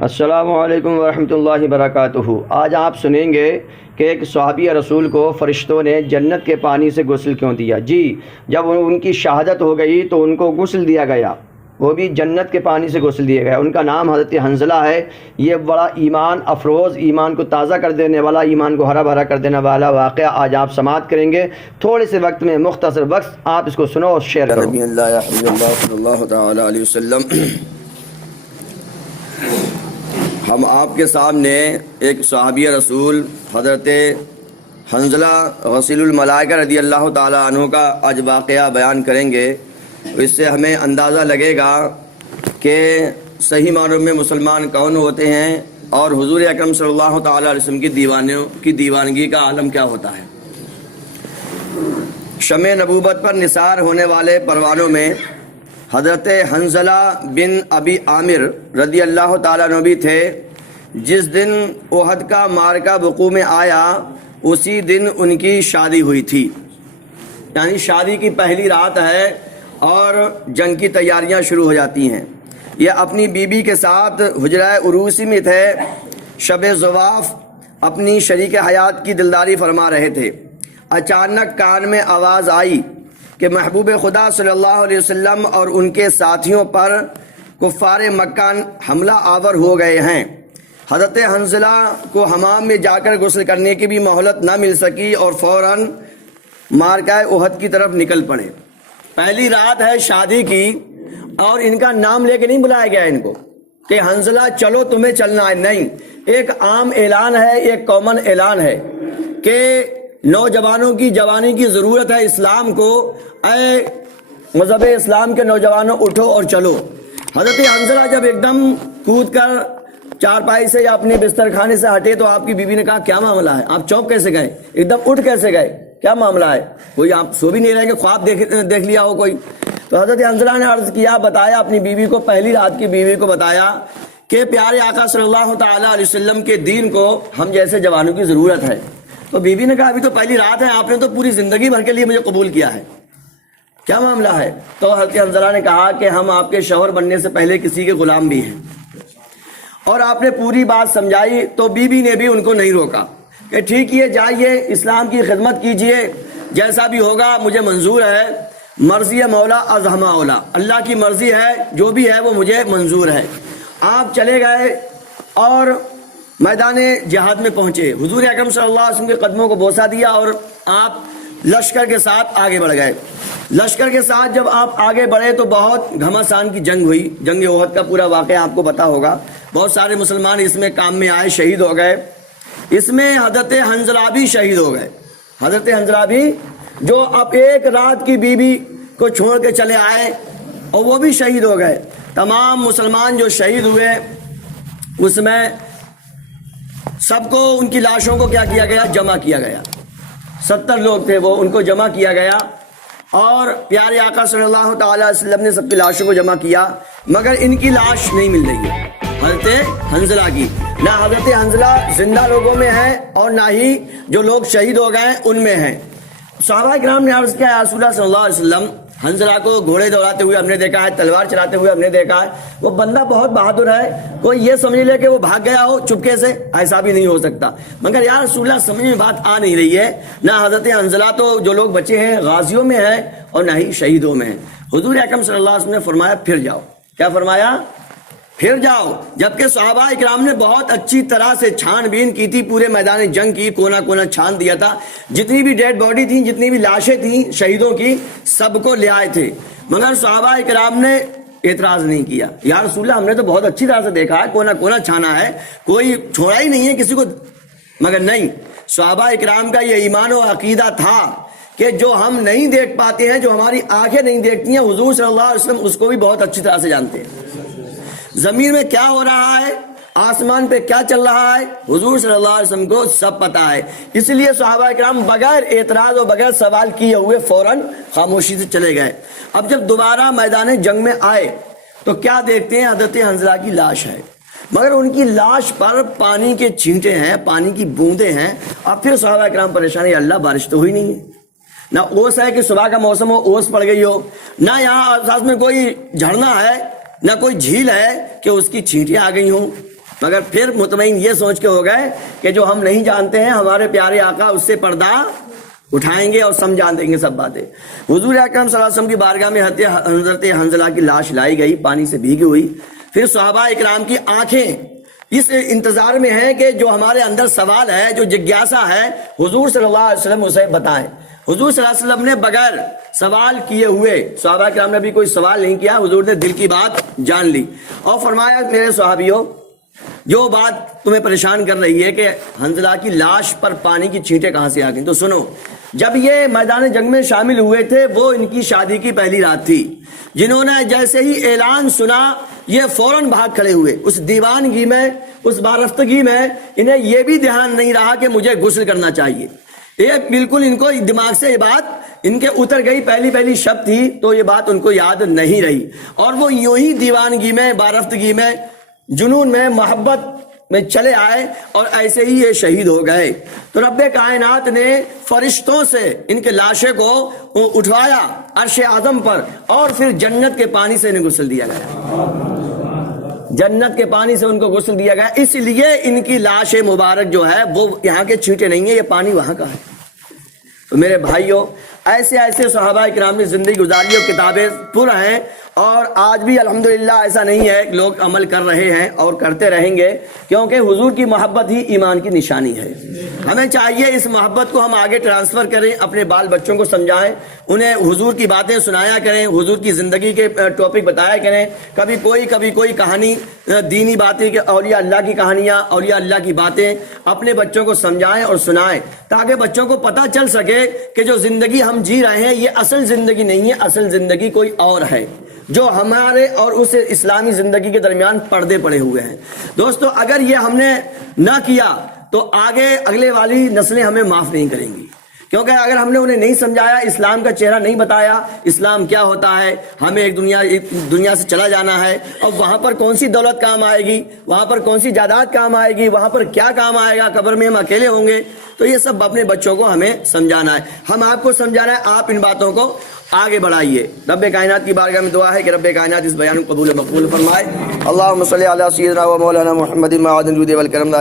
السلام علیکم ورحمۃ اللہ وبرکاتہ۔ آج آپ سنیں گے کہ ایک صحابی رسول کو فرشتوں نے جنت کے پانی سے غسل کیوں دیا۔ جی، جب ان کی شہادت ہو گئی تو ان کو غسل دیا گیا، وہ بھی جنت کے پانی سے غسل دیا گیا۔ ان کا نام حضرت حنظلہ ہے۔ یہ بڑا ایمان افروز، ایمان کو تازہ کر دینے والا، ایمان کو ہرا بھرا کر دینے والا واقعہ آج آپ سماعت کریں گے۔ تھوڑے سے وقت میں، مختصر وقت، آپ اس کو سنو اور شیئر کرو۔ نبی اللہ یا حبیب اللہ صلی اللہ تعالی علیہ وسلم، ہم آپ کے سامنے ایک صحابی رسول حضرت حنظلہ غسیل الملائکہ رضی اللہ تعالی عنہ کا آج واقعہ بیان کریں گے۔ اس سے ہمیں اندازہ لگے گا کہ صحیح معنوں میں مسلمان کون ہوتے ہیں اور حضور اکرم صلی اللہ تعالی علیہ وسلم کی دیوانگی کا عالم کیا ہوتا ہے۔ شمع نبوت پر نثار ہونے والے پروانوں میں حضرت حنظلہ بن ابی عامر رضی اللہ تعالیٰ عنہ بھی تھے۔ جس دن احد کا معرکہ وقوع میں آیا اسی دن ان کی شادی ہوئی تھی، یعنی شادی کی پہلی رات ہے اور جنگ کی تیاریاں شروع ہو جاتی ہیں۔ یہ اپنی بیوی کے ساتھ حجرہ عروسی میں تھے، شب زواف اپنی شریک حیات کی دلداری فرما رہے تھے۔ اچانک کان میں آواز آئی کہ محبوب خدا صلی اللہ علیہ وسلم اور ان کے ساتھیوں پر کفار مکہ حملہ آور ہو گئے ہیں۔ حضرت حنظلہ کو حمام میں جا کر غسل کرنے کی بھی مہلت نہ مل سکی اور فوراً معرکہ احد کی طرف نکل پڑے۔ پہلی رات ہے شادی کی اور ان کا نام لے کے نہیں بلایا گیا ان کو کہ حنظلہ چلو تمہیں چلنا ہے، نہیں، ایک عام اعلان ہے، ایک کامن اعلان ہے کہ نوجوانوں کی جوانی کی ضرورت ہے اسلام کو، اے مذہب اسلام کے نوجوانوں اٹھو اور چلو۔ حضرت حنظلہ جب ایک دم کود کر چارپائی سے یا اپنے بستر خانے سے ہٹے تو آپ کی بیوی نے کہا کیا معاملہ ہے، آپ چوک کیسے گئے، ایک دم اٹھ کیسے گئے، کیا معاملہ ہے، کوئی آپ سو بھی نہیں رہے کہ خواب دیکھ لیا ہو کوئی؟ تو حضرت حنظلہ نے عرض کیا، بتایا اپنی بیوی کو، پہلی رات کی بیوی کو بتایا کہ پیارے آقا صلی اللہ تعالی علیہ وسلم کے دین کو ہم جیسے جوانوں کی ضرورت ہے۔ تو بیوی نے کہا ابھی تو پہلی رات ہے، آپ نے تو پوری زندگی بھر کے لیے مجھے قبول کیا ہے، کیا معاملہ ہے؟ تو حضرت حنظلہ نے کہا کہ ہم آپ کے شوہر بننے سے پہلے کسی کے غلام بھی ہیں، اور آپ نے پوری بات سمجھائی تو بیوی نے بھی ان کو نہیں روکا کہ ٹھیک ہے جائیے اسلام کی خدمت کیجئے، جیسا بھی ہوگا مجھے منظور ہے، مرضی مولا از ہمہ اولا، اللہ کی مرضی ہے، جو بھی ہے وہ مجھے منظور ہے۔ آپ چلے گئے اور میدان جہاد میں پہنچے، حضور اکرم صلی اللہ علیہ وسلم کے قدموں کو بوسہ دیا اور آپ لشکر کے ساتھ آگے بڑھ گئے۔ لشکر کے ساتھ جب آپ آگے بڑھے تو بہت گھمسان کی جنگ ہوئی، جنگ احد کا پورا واقعہ آپ کو پتا ہوگا، بہت سارے مسلمان اس میں کام میں آئے، شہید ہو گئے۔ اس میں حضرت حنظلہ بھی شہید ہو گئے، حضرت حنظلہ بھی جو اب ایک رات کی بیوی کو چھوڑ کے چلے آئے اور وہ بھی شہید ہو گئے۔ تمام مسلمان جو شہید ہوئے اس میں سب کو ان کی لاشوں کو کیا کیا گیا، جمع کیا گیا۔ 70 لوگ تھے وہ، ان کو جمع کیا گیا اور پیارے آقا صلی اللہ تعالی علیہ وسلم نے سب کی لاشوں کو جمع کیا، مگر ان کی لاش نہیں مل رہی ہے، حضرت حنظلہ کی۔ نہ حضرت حنظلہ زندہ لوگوں میں ہے اور نہ ہی جو لوگ شہید ہو گئے ان میں ہیں۔ صحابہ کرام نے عرض کیا یا رسول اللہ صلی اللہ علیہ وسلم، حنظلہ کو گھوڑے دوڑاتے ہوئے ہم نے دیکھا ہے، تلوار چلاتے ہوئے ہم نے دیکھا ہے، وہ بندہ بہت بہادر ہے، کوئی یہ سمجھ لے کہ وہ بھاگ گیا ہو چپکے سے، ایسا بھی نہیں ہو سکتا، مگر یا رسول اللہ سمجھ میں بات آ نہیں رہی ہے، نہ حضرت حنظلہ تو جو لوگ بچے ہیں غازیوں میں ہیں اور نہ ہی شہیدوں میں ہیں۔ حضور اکرم صلی اللہ علیہ وسلم نے فرمایا پھر جاؤ، کیا فرمایا؟ پھر جاؤ۔ جبکہ صحابہ اکرام نے بہت اچھی طرح سے چھان بین کی تھی، پورے میدان جنگ کی کونا کونا چھان دیا تھا، جتنی بھی ڈیڈ باڈی تھیں، جتنی بھی لاشیں تھیں شہیدوں کی، سب کو لے آئے تھے، مگر صحابہ اکرام نے اعتراض نہیں کیا۔ یا رسول اللہ ہم نے تو بہت اچھی طرح سے دیکھا ہے، کونا کونا چھانا ہے، کوئی چھوڑا ہی نہیں ہے کسی کو، مگر نہیں، صحابہ اکرام کا یہ ایمان و عقیدہ تھا کہ جو ہم نہیں دیکھ پاتے ہیں، جو ہماری آنکھیں نہیں دیکھتی ہیں، حضور صلی اللہ علیہ وسلم اس کو بھی بہت اچھی طرح سے جانتے ہیں۔ زمین میں کیا ہو رہا ہے، آسمان پہ کیا چل رہا ہے، حضور صلی اللہ علیہ وسلم کو سب پتا ہے، اس لیے صحابہ کرام بغیر اعتراض اور بغیر سوال کیے ہوئے فوراً خاموشی سے چلے گئے۔ اب جب دوبارہ میدان جنگ میں آئے تو کیا دیکھتے ہیں، حضرت حنظلہ کی لاش ہے، مگر ان کی لاش پر پانی کے چھینٹے ہیں، پانی کی بوندیں ہیں۔ اب پھر صحابہ کرام پریشان ہیں، اللہ بارش تو ہوئی نہیں ہے، نہ اوس ہے کہ صبح کا موسم ہو اوس پڑ گئی ہو، نہ یہاں آس پاس میں کوئی جھرنا ہے، نہ کوئی جھیل ہے کہ اس کی چھینٹیاں آ گئی ہوں، مگر پھر مطمئن یہ سوچ کے ہو گئے کہ جو ہم نہیں جانتے ہیں ہمارے پیارے آقا اس سے پردہ اٹھائیں گے اور سمجھا دیں گے سب باتیں۔ حضور اکرم صلی اللہ علیہ وسلم کی بارگاہ میں حضرت حنظلہ کی لاش لائی گئی، پانی سے بھیگی ہوئی۔ پھر صحابہ اکرام کی آنکھیں اس انتظار میں ہیں کہ جو ہمارے اندر سوال ہے، جو جگیاسا ہے، حضور صلی اللہ علیہ وسلم اسے بتائیں۔ حضور صلی اللہ علیہ وسلم نے بغیر سوال کیے ہوئے، صحابہ کرام نے بھی کوئی سوال نہیں کیا، حضور نے دل کی بات جان لی اور فرمایا میرے صحابیوں، جو بات تمہیں پریشان کر رہی ہے کہ حنظلہ کی لاش پر پانی کی چھینٹیں کہاں سے آ گئیں، تو سنو، جب یہ میدان جنگ میں شامل ہوئے تھے وہ ان کی شادی کی پہلی رات تھی۔ جنہوں نے جیسے ہی اعلان سنا یہ فوراً بھاگ کھڑے ہوئے۔ اس دیوانگی میں، اس بارفتگی میں انہیں یہ بھی دھیان نہیں رہا کہ مجھے غسل کرنا چاہیے۔ یہ بالکل ان کو دماغ سے یہ بات ان کے اتر گئی، پہلی شب تھی تو یہ بات ان کو یاد نہیں رہی، اور وہ یوں ہی دیوانگی میں، بارفتگی میں، جنون میں، محبت میں چلے آئے اور ایسے ہی یہ شہید ہو گئے۔ تو رب کائنات نے فرشتوں سے ان کے لاشیں کو اٹھوایا عرش اعظم پر، اور پھر جنت کے پانی سے انہیں غسل دیا گیا، جنت کے پانی سے ان کو غسل دیا گیا۔ اس لیے ان کی لاش مبارک جو ہے وہ یہاں کے چھینٹے نہیں ہیں، یہ پانی وہاں کا ہے۔ تو میرے بھائیوں، ایسے ایسے صحابہ کرام نے زندگی گزاری اور کتابیں پر ہیں، اور آج بھی الحمدللہ ایسا نہیں ہے، لوگ عمل کر رہے ہیں اور کرتے رہیں گے، کیونکہ حضور کی محبت ہی ایمان کی نشانی ہے۔ ہمیں چاہیے اس محبت کو ہم آگے ٹرانسفر کریں، اپنے بال بچوں کو سمجھائیں، انہیں حضور کی باتیں سنایا کریں، حضور کی زندگی کے ٹاپک بتایا کریں، کبھی کوئی کہانی، دینی باتیں کہ اولیاء اللہ کی کہانیاں، اولیاء اللہ کی باتیں اپنے بچوں کو سمجھائیں اور سنائیں، تاکہ بچوں کو پتہ چل سکے کہ جو زندگی ہم جی رہے ہیں یہ اصل زندگی نہیں ہے، اصل زندگی کوئی اور ہے، جو ہمارے اور اس اسلامی زندگی کے درمیان پردے پڑے ہوئے ہیں۔ دوستو، اگر یہ ہم نے نہ کیا تو آگے اگلے والی نسلیں ہمیں معاف نہیں کریں گی، کیونکہ اگر ہم نے انہیں نہیں سمجھایا، اسلام کا چہرہ نہیں بتایا، اسلام کیا ہوتا ہے، ہمیں ایک دنیا سے چلا جانا ہے، اور وہاں پر کون سی دولت کام آئے گی، وہاں پر کون سی جائیداد کام آئے گی، وہاں پر کیا کام آئے گا، قبر میں ہم اکیلے ہوں گے، تو یہ سب اپنے بچوں کو ہمیں سمجھانا ہے، ہم آپ کو سمجھانا ہے، آپ ان باتوں کو آگے بڑھائیے۔ رب کائنات کی بارگاہ میں دعا ہے کہ رب کائنات اس بیان کو قبول مقبول فرمائے۔ اللہم صلی علی سیدنا و مولانا محمد معدن الجود والکرم۔